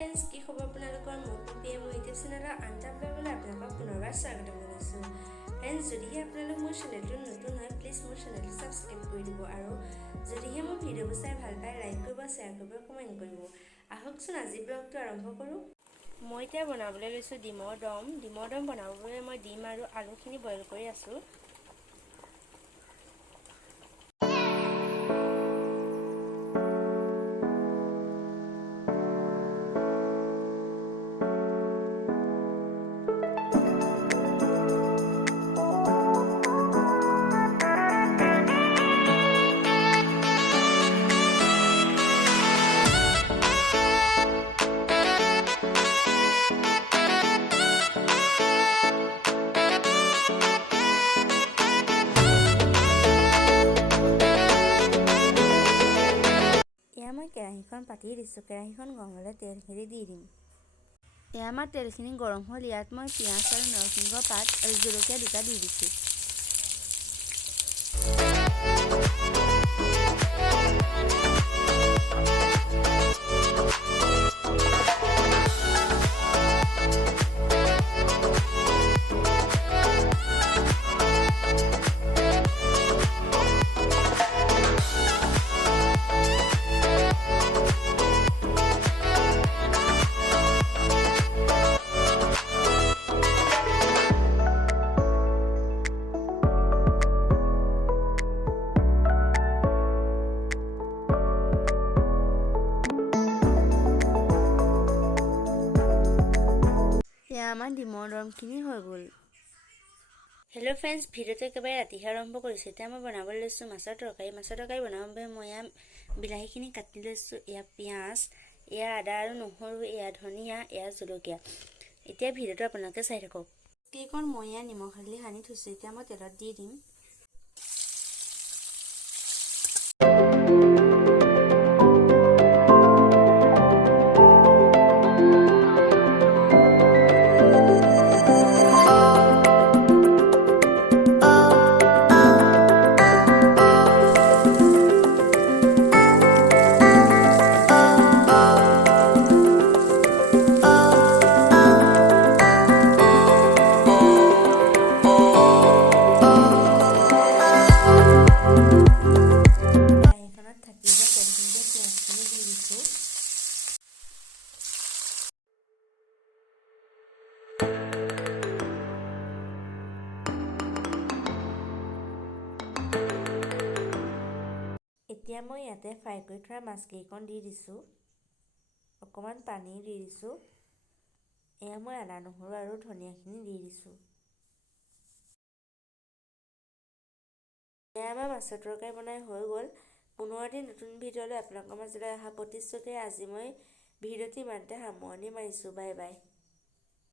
Friends, কি খবৰ আপোনালোকৰ? মোৰ ইউটিউব চেনেলৰ আনটা ব্লগলৈ আপোনালোকক পুনৰবাৰ স্বাগতম জনাইছোঁ। ফ্ৰেণ্ডছ, যদিহে আপোনালোক মোৰ চেনেলটো নতুন হয়, প্লিজ মোৰ চেনেলটো ছাবস্ক্ৰাইব কৰি দিব আৰু যদিহে মোৰ ভিডিঅ'বোৰ চাই ভাল পায়, লাইক কৰিব, শ্বেয়াৰ কৰিব, কমেণ্ট কৰিব। আহকচোন আজি ব্লগটো আৰম্ভ কৰোঁ। মই এতিয়া বনাবলৈ লৈছোঁ ডিমৰ দম। ডিমৰ দম বনাবলৈ মই ডিম আৰু আলুখিনি বইল কৰি আছোঁ। মই কেৰাহীখন পাতি দিছোঁ। কেৰাহীখন গৰম হ'লে তেলখিনি দি দিম। আমাৰ তেলখিনি গৰম হ'ল। ইয়াত মই পিঁয়াজ আৰু নৰসিংহ পাত আৰু জলকীয়া দুটা দি দিছোঁ। আমাৰ ডিমৰ দমখিনি হৈ গ'ল। হেল্ল' ফ্ৰেণ্ডছ, ভিডিঅ'টো একেবাৰে ৰাতিহে আৰম্ভ কৰিছোঁ। এতিয়া মই বনাবলৈ লৈছোঁ মাছৰ তৰকাৰী। মাছৰ তৰকাৰী বনাবৰ বাবে মই বিলাহীখিনি কাটি লৈছোঁ। এয়া পিঁয়াজ, এয়া আদা আৰু নহৰু, এয়া ধনিয়া, এয়া জলকীয়া। এতিয়া ভিডিঅ'টো আপোনালোকে চাই থাকক। কেইকণ মই নিমখ হালধি সানি থৈছোঁ। এতিয়া মই তেলত দি দিম। এতিয়া মই ইয়াতে ফ্ৰাই কৰি থোৱা মাছকেইকণ দি দিছোঁ। অকণমান পানী দি দিছোঁ। এয়া মই আদা নহৰু আৰু ধনিয়াখিনি দি দিছোঁ। এয়া আমাৰ মাছৰ তৰকাৰী বনাই হৈ গ'ল। পুনৰ এটি নতুন ভিডিঅ'লৈ আপোনালোকৰ মাজলৈ অহা প্ৰতিশ্ৰুতিৰে আজি মই ভিডিঅ'টি ইমানতে সামৰণি মাৰিছোঁ। Bye bye.